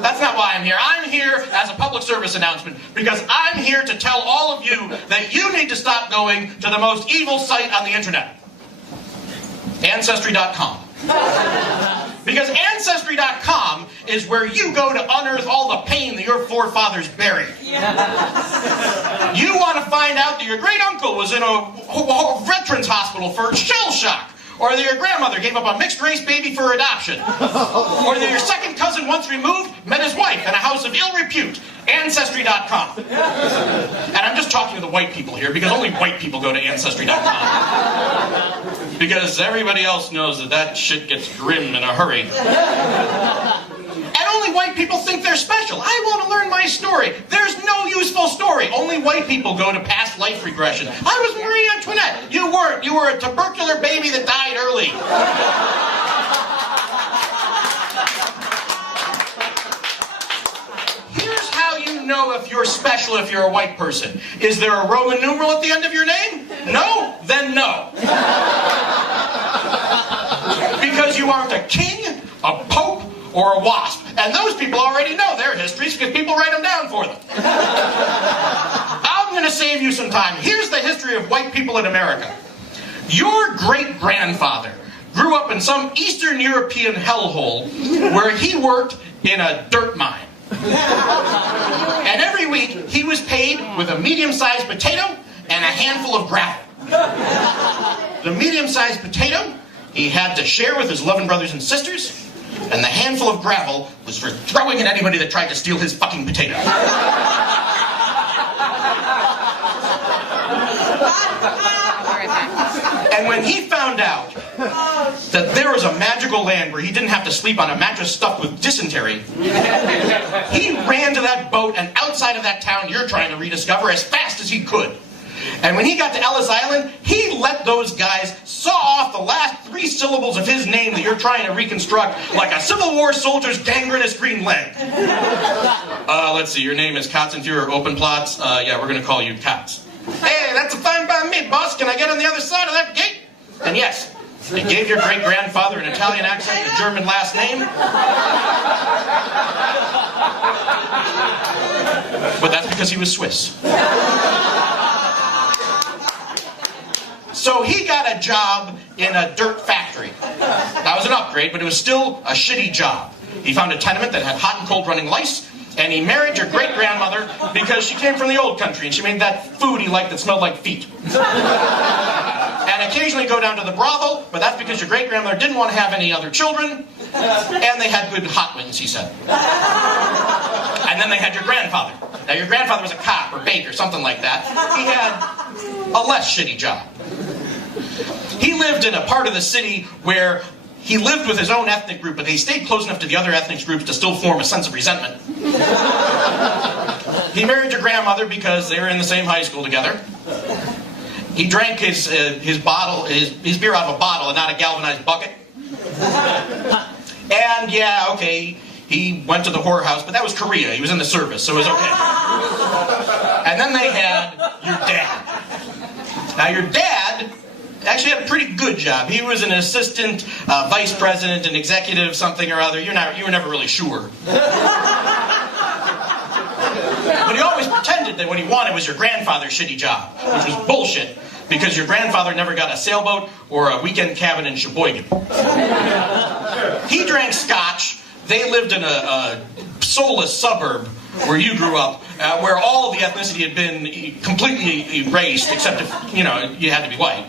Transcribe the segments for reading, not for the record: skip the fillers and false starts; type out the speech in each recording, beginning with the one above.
That's not why I'm here. I'm here as a public service announcement because I'm here to tell all of you that you need to stop going to the most evil site on the internet. Ancestry.com. Because Ancestry.com is where you go to unearth all the pain that your forefathers buried. You want to find out that your great-uncle was in a veterans hospital for shell shock, or that your grandmother gave up a mixed-race baby for adoption, or that your second cousin once removed met his wife in a house of ill repute. Ancestry.com. And I'm just talking to the white people here, because only white people go to Ancestry.com. Because everybody else knows that that shit gets grim in a hurry. And only white people think they're special. I want to learn my story. There's no useful story. Only white people go to past life regression. I was Marie Antoinette. You weren't. You were a tubercular baby that died early. Here's how you know if you're special if you're a white person. Is there a Roman numeral at the end of your name? No? Then no. Because you aren't a king, a pope, or a wasp. And those people already know their histories because people write them down for them. I'm going to save you some time. Here's the history of white people in America. Your great-grandfather grew up in some Eastern European hellhole where he worked in a dirt mine. And every week he was paid with a medium-sized potato and a handful of gravel. The medium-sized potato he had to share with his 11 brothers and sisters, and the handful of gravel was for throwing at anybody that tried to steal his fucking potato. And when he found out that there was a magical land where he didn't have to sleep on a mattress stuffed with dysentery, he ran to that boat and outside of that town you're trying to rediscover as fast as he could. And when he got to Ellis Island, he let those guys saw off the last 3 syllables of his name that you're trying to reconstruct like a Civil War soldier's gangrenous green leg. Let's see, your name is Katzenfuhrer Openplatz. Yeah, we're going to call you Katz. Hey, that's fine by me, boss. Can I get on the other side of that gate? And yes, they gave your great-grandfather an Italian accent and a German last name. But that's because he was Swiss. So he got a job in a dirt factory. That was an upgrade, but it was still a shitty job. He found a tenement that had hot and cold running lice, and he married your great-grandmother because she came from the old country, and she made that food he liked that smelled like feet. And occasionally go down to the brothel, but that's because your great-grandmother didn't want to have any other children, and they had good hot wings, he said. And then they had your grandfather. Now, your grandfather was a cop or baker, something like that. He had a less shitty job. He lived in a part of the city where he lived with his own ethnic group, but he stayed close enough to the other ethnic groups to still form a sense of resentment. He married your grandmother because they were in the same high school together. He drank his beer out of a bottle and not a galvanized bucket. And yeah, okay, he went to the whorehouse, but that was Korea. He was in the service, so it was okay. And then they had your dad. Now your dad actually had a pretty good job. He was an assistant vice president, an executive, something or other. You were never really sure. But he always pretended that what he wanted was your grandfather's shitty job, which was bullshit, because your grandfather never got a sailboat or a weekend cabin in Sheboygan. He drank scotch. They lived in a soulless suburb where you grew up, where all of the ethnicity had been completely erased, except if, you had to be white.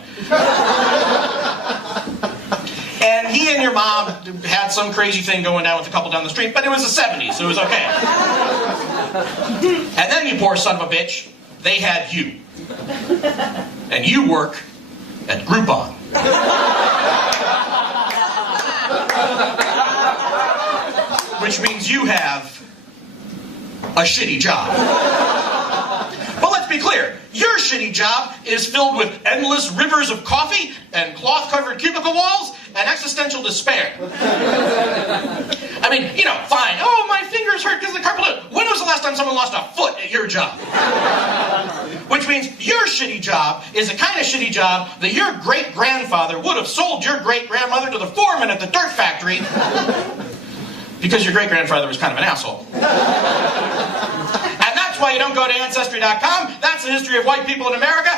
And he and your mom had some crazy thing going down with a couple down the street, but it was the 70s, so it was okay. And then, you poor son of a bitch, they had you. And you work at Groupon. Which means you have a shitty job. But let's be clear, your shitty job is filled with endless rivers of coffee and cloth-covered cubicle walls and existential despair. I mean, fine. Oh, my fingers hurt because of the carpal tunnel. When was the last time someone lost a foot at your job? Which means your shitty job is the kind of shitty job that your great-grandfather would have sold your great-grandmother to the foreman at the dirt factory Because your great-grandfather was kind of an asshole. And that's why you don't go to Ancestry.com. That's the history of white people in America.